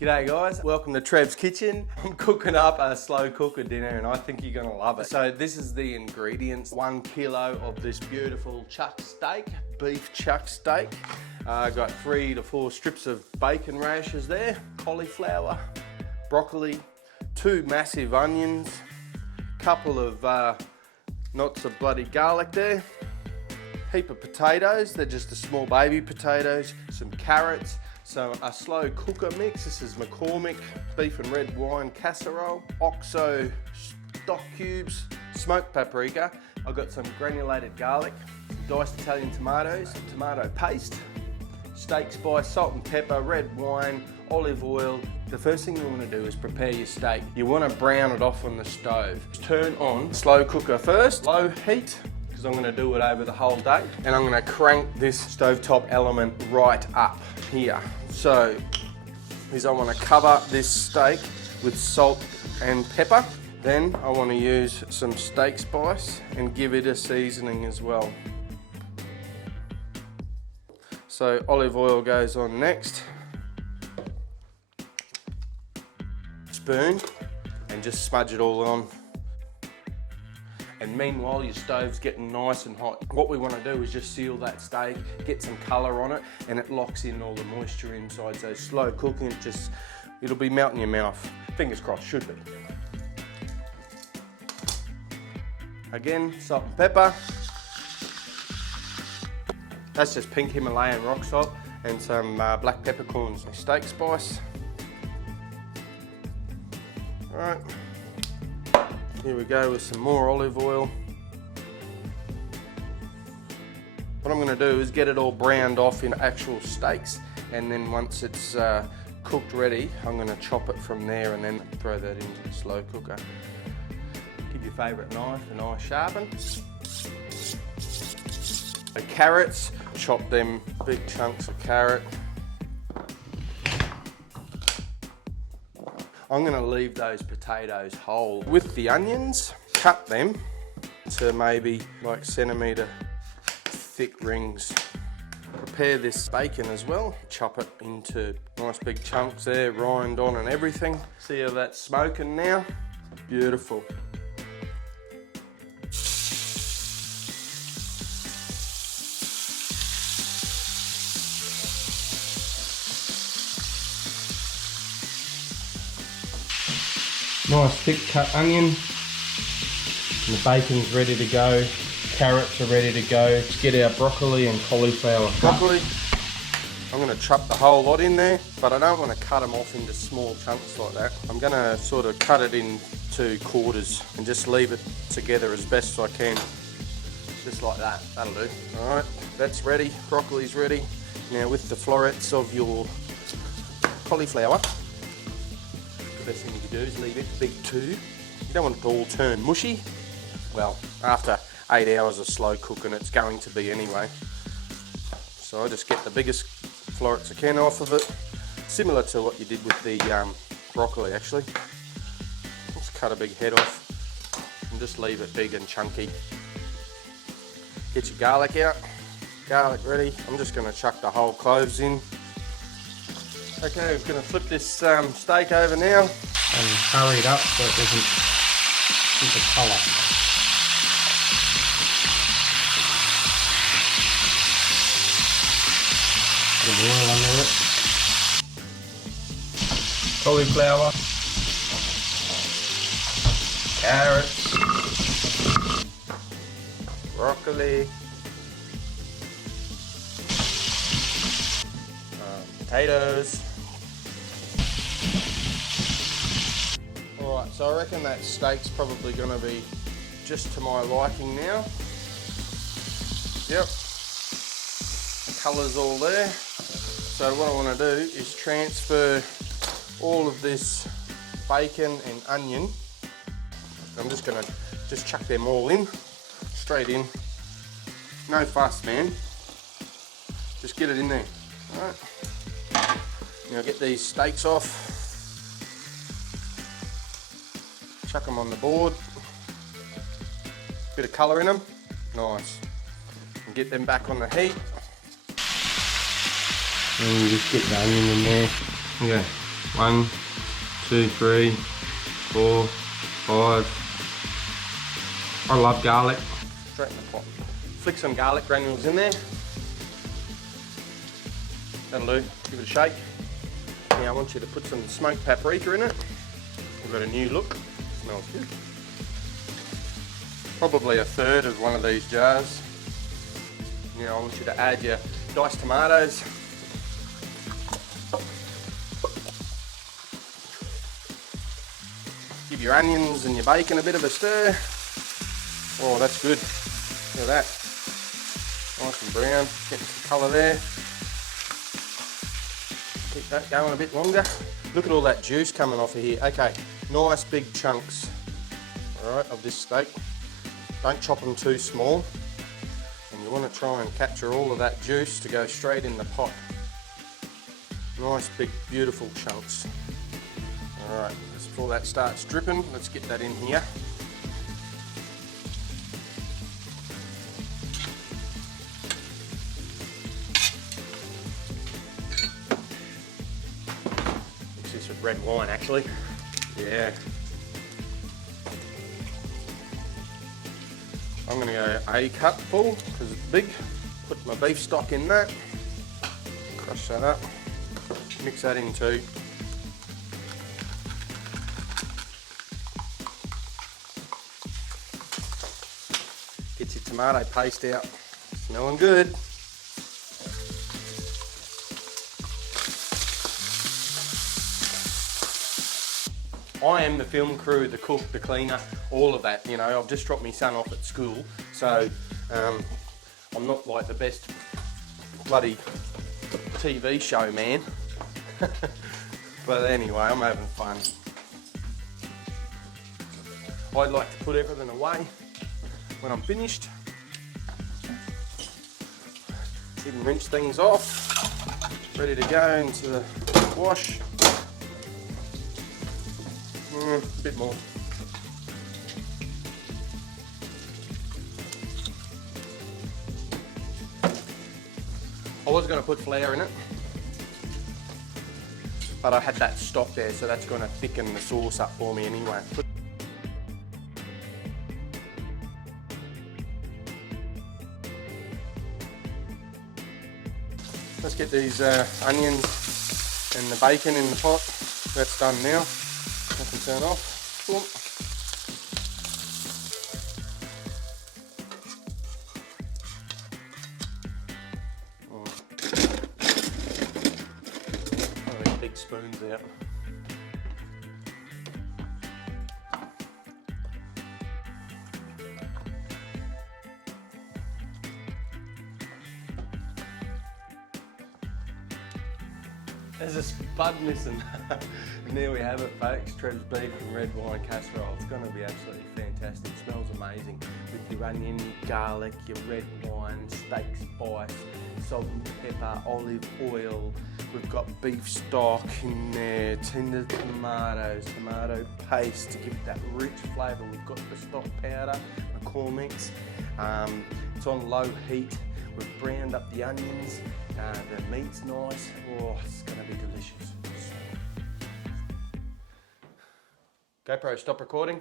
G'day guys, welcome to Trev's Kitchen. I'm cooking up a slow cooker dinner and I think you're gonna love it. So this is the ingredients. 1 kilo of this beautiful chuck steak, beef chuck steak. I got 3 to 4 strips of bacon rashers there, cauliflower, broccoli, 2 massive onions, couple of knots of bloody garlic there, heap of potatoes, they're just the small baby potatoes, some carrots, so a slow cooker mix. This is McCormick beef and red wine casserole, OXO stock cubes, smoked paprika. I've got some granulated garlic, diced Italian tomatoes, tomato paste, steak spice, salt and pepper, red wine, olive oil. The first thing you want to do is prepare your steak. You want to brown it off on the stove. Turn on slow cooker first, low heat, because I'm going to do it over the whole day. And I'm going to crank this stovetop element right up here. So, is I want to cover this steak with salt and pepper. Then I want to use some steak spice and give it a seasoning as well. So olive oil goes on next. Spoon and just smudge it all on. And meanwhile your stove's getting nice and hot. What we want to do is just seal that steak, get some colour on it, and it locks in all the moisture inside. So slow cooking, it'll be melting your mouth. Fingers crossed, should be. Again, salt and pepper. That's just pink Himalayan rock salt and some black peppercorns, steak spice. Alright, here we go with some more olive oil. What I'm going to do is get it all browned off in actual steaks, and then once it's cooked ready, I'm going to chop it from there and then throw that into the slow cooker. Give your favourite knife a nice sharpen. The carrots, chop them big chunks of carrot. I'm going to leave those potatoes whole. With the onions, cut them to maybe like centimetre thick rings. Prepare this bacon as well. Chop it into nice big chunks there, rind on and everything. See how that's smoking now? Beautiful. Nice thick cut onion, and the bacon's ready to go, carrots are ready to go. Let's get our broccoli and cauliflower. Broccoli, I'm going to chop the whole lot in there, but I don't want to cut them off into small chunks like that. I'm going to sort of cut it into quarters and just leave it together as best I can. Just like that, that'll do. Alright, that's ready, broccoli's ready. Now with the florets of your cauliflower, the best thing you can do is leave it big too. You don't want it to all turn mushy. Well, after 8 hours of slow cooking, it's going to be anyway. So I just get the biggest florets I can off of it, similar to what you did with the broccoli actually. Just cut a big head off and just leave it big and chunky. Get your garlic out. Garlic ready. I'm just going to chuck the whole cloves in. Okay, we're going to flip this steak over now. And hurry it up so it doesn't keep the colour. Put the oil under it. Cauliflower. Carrots. Broccoli. Potatoes. Alright, so I reckon that steak's probably going to be just to my liking now. Yep, the colour's all there. So what I want to do is transfer all of this bacon and onion. I'm just going to chuck them all in, straight in. No fuss, man. Just get it in there. Alright. Now get these steaks off. Chuck them on the board. Bit of colour in them. Nice. And get them back on the heat. And you just get the onion in there. Okay. 1, 2, 3, 4, 5. I love garlic. Straight in the pot. Flick some garlic granules in there. That'll do. Give it a shake. Now I want you to put some smoked paprika in it. We've got a new look. Smells good. Probably a third of one of these jars. Now I want you to add your diced tomatoes. Give your onions and your bacon a bit of a stir. Oh, that's good. Look at that. Nice and brown. Getting some colour there. Keep that going a bit longer. Look at all that juice coming off of here. Okay, nice big chunks, all right, of this steak. Don't chop them too small. And you want to try and capture all of that juice to go straight in the pot. Nice big beautiful chunks. All right, before that starts dripping, let's get that in here. Mix this with red wine actually. Yeah. I'm going to go a cupful because it's big. Put my beef stock in that. Crush that up. Mix that in too. Get your tomato paste out. Smelling good. I am the film crew, the cook, the cleaner, all of that. You know, I've just dropped my son off at school, so I'm not like the best bloody TV show man. But anyway, I'm having fun. I'd like to put everything away when I'm finished. Even rinse things off. Ready to go into the wash. A bit more. I was going to put flour in it, but I had that stock there, so that's going to thicken the sauce up for me anyway. Let's get these onions and the bacon in the pot. That's done now. I can turn off. Boom. One of these big spoons out. There's a spud missing. And there we have it, folks. Trev's beef and red wine casserole. It's going to be absolutely fantastic. It smells amazing with your onion, your garlic, your red wine, steak spice, salt and pepper, olive oil. We've got beef stock in there, tender tomatoes, tomato paste to give it that rich flavour. We've got the stock powder, McCormick's. It's on low heat. We've browned up the onions. The meat's nice. Oh, it's going to be delicious. GoPro, stop recording.